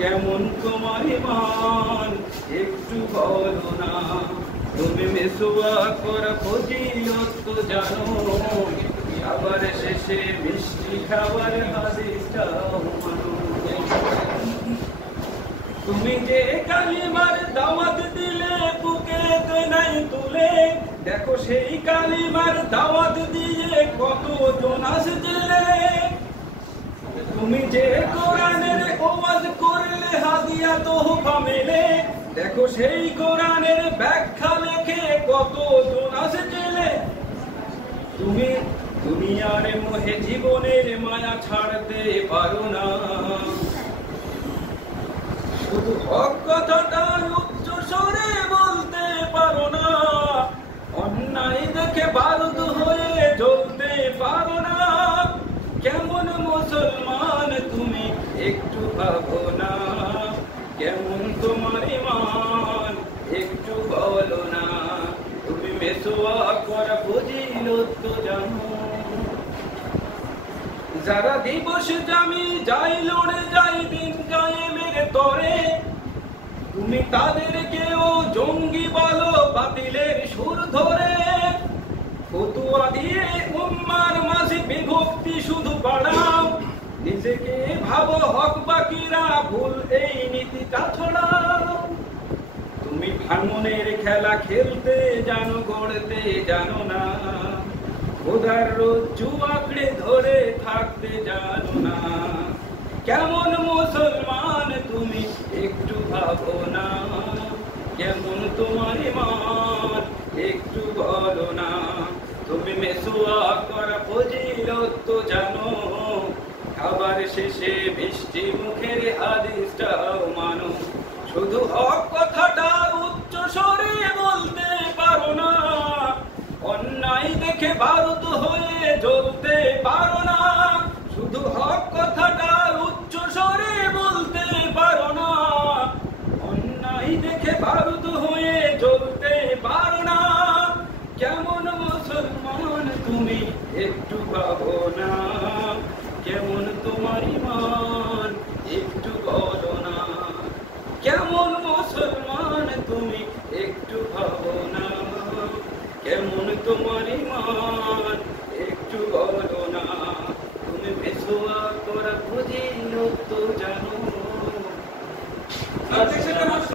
কেমন তোমার ঈমান একটু বলো না। তুমি মিসওয়াক করা ফজিলত তো জানো, আবার শেষে মিষ্টি খাবার হাদিসটাও মানো। তুমি যে কালিমার দাওয়াত দিলে বুকেতে নাই তুলে, দেখো সেই কালিমার দাওয়াত দিয়ে কত জন জেলে। তুমি যে কোরআনের ওয়াজ করলে হাদিয়া তোহফা মেলে, দেখো সেই কোরআনের ব্যাখ্যা লেখে কত জন জেলে। তুমি দুনিয়ার মোহে জীবনের মায়া ছাড়তে পারো না, শুধু হক কথাটা উচ্চ স্বরে বলতে পারো না। অন্যায় দেখে বারুদ হয়ে জ্বলতে পারো না। কেমন মুসলমান তুমি একটু ভাবো না, কেমন তোমার ঈমান একটু বলো না। তুমি মিসওয়াক করা ফজিলত তো জানো, যারা দিবস জামি যাই লড়ে যাই দিন কায়েমের তরে, তুমি তাদেরকেও জঙ্গি বলো বাতিলের সুর ধরে। ফতুয়া দিয়ে উম্মার মাঝে বিভক্তি শুধু বাড়াও, নিজেকে ভাবো হক বাকিরা ভুল এই নীতিটা ছড়াও। তুমি ভাঙনের খেলা খেলতে জানো, গড়তে জানো না। খোদার রজ্জু আঁকড়ে ধরে থাকতে জানো না। কেমন মুসলমান তুমি একটু ভাবো না, কেমন তোমার ঈমান একটু বলো না। তুমি মিসওয়াক করা ফজিলত তো জানো, খাবার শেষে মিষ্টি মুখের হাদিসটাও মানো। শুধু হক কথাটা উচ্চ স্বরে বলতে পারো না, অন্যায় দেখে বারুদ হয়ে জ্বলতে পারো না। শুধু হক কথাটা উচ্চ স্বরে বলতে পারো না, অন্যায় দেখে বারুদ হয়ে জ্বলতে পারো না। কেমন মুসলমান তুমি একটু ভাবো না, কেমন তোমার ঈমান একটু বলো না। কেমন মুসলমান তুমি একটু ভাবো না, কেমন তোমার ঈমান